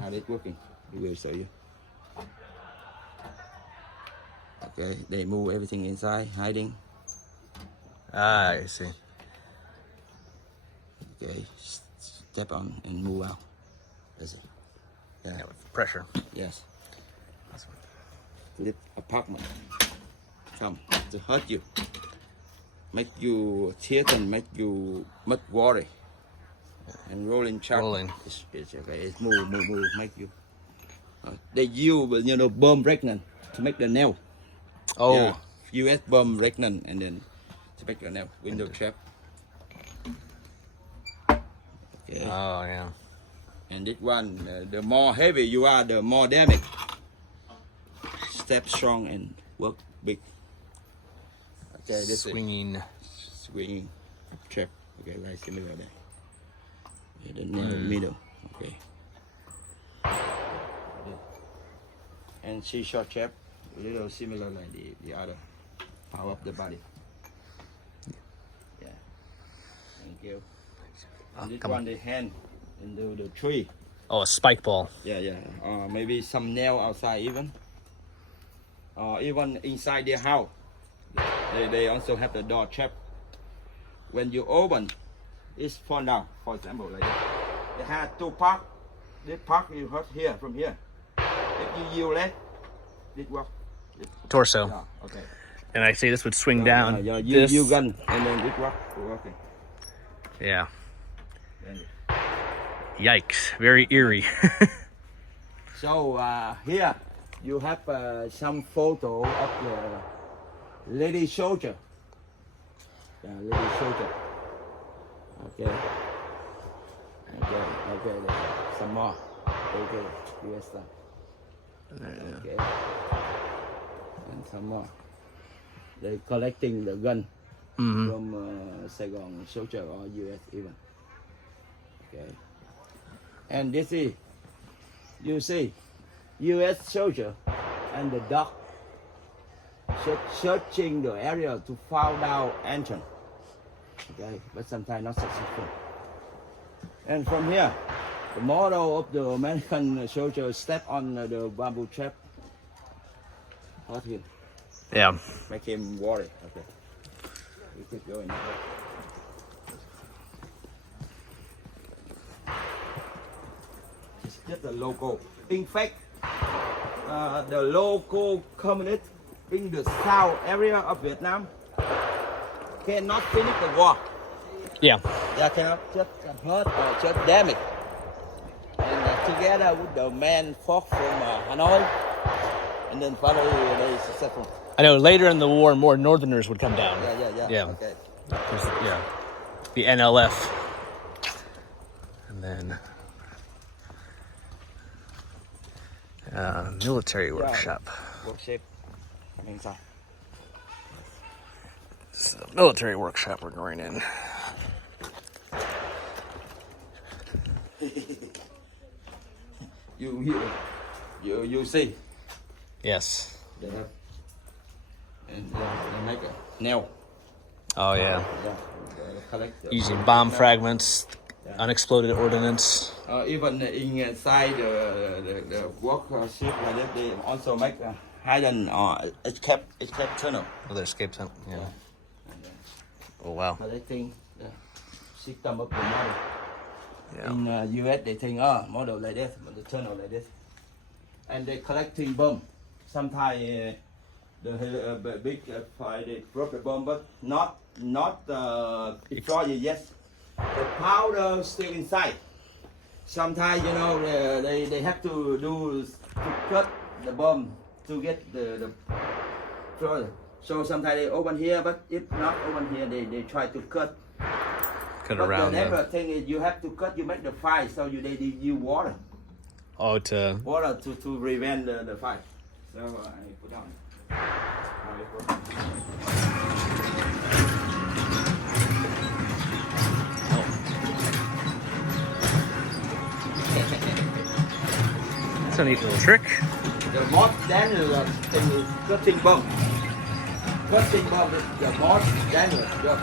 how it's working. We will show you. Okay, they move everything inside, hiding. Ah, I see. Okay, step on and move out. That's it. Yeah, with pressure. Yes. This apartment come to hurt you, make you threaten, make you much worry, and rolling sharp. Rolling. It's okay. It's move, make you. They use bomb pregnant to make the nail. Oh. Yeah. U.S. bomb pregnant and then to make the nail window trap. Okay. Oh yeah. And this one, the more heavy you are, the more damage. Step strong and work big. Okay, this swinging trap. Okay, like similar there. Okay, the middle. Okay. And short trap, a little similar like the other. Power up the body. Yeah. Thank you. And this one, the hand into the tree. Oh, a spike ball. Yeah. Maybe some nail outside even. Even inside their house. They also have the door trap. When you open, it's fall down. For example, like that. They have two park. This park you hurt here from here. If you use left, this work. Torso. Yeah, okay. And I see this would swing down. You gun and then this work. Working. Yeah. Yikes! Very eerie. So here you have some photo of the lady soldier. Lady soldier. Okay. Some more. Okay. US stuff. Okay. And some more. They collecting the gun from Saigon soldier or US even. Okay. And this is, you see, U.S. soldier and the dog searching the area to find out entrance. Okay, but sometimes not successful. And from here, the model of the American soldier step on the bamboo trap, hurt him. Yeah. Make him worry. Okay. We keep going. It's just a logo. In fact, the local communist in the south area of Vietnam cannot finish the war. Yeah. They cannot just hurt or just damage. And together with the men fought from Hanoi, and then finally they successful. I know later in the war, more Northerners would come down. Yeah. Okay. Yeah. The NLF. And then military workshop. Workshop. Inside. So military workshop we're going in. You see. Yes. They have, and they make a nail. Oh yeah. Collect Using bomb fragments, unexploded ordnance. Even inside the workshop like that, they also make a hidden escape tunnel. Oh, their escape tunnel. Yeah. Oh wow. Collecting the system of the model. Yeah. In US, they think, model like this, but the tunnel like this, and they collecting bomb. Sometimes the big fire they drop the bomb, but not destroy it. Yes, the powder still inside. Sometimes they have to cut the bomb to get the powder. So sometimes they open here, but if not open here, they try to cut. Cut But around. the never thing is you have to cut. You make the fire, so they use water. Oh, to Water to prevent the fire. So I put on. That's a neat little trick. The most dangerous thing is cutting bomb. Cutting bomb is the most dangerous job.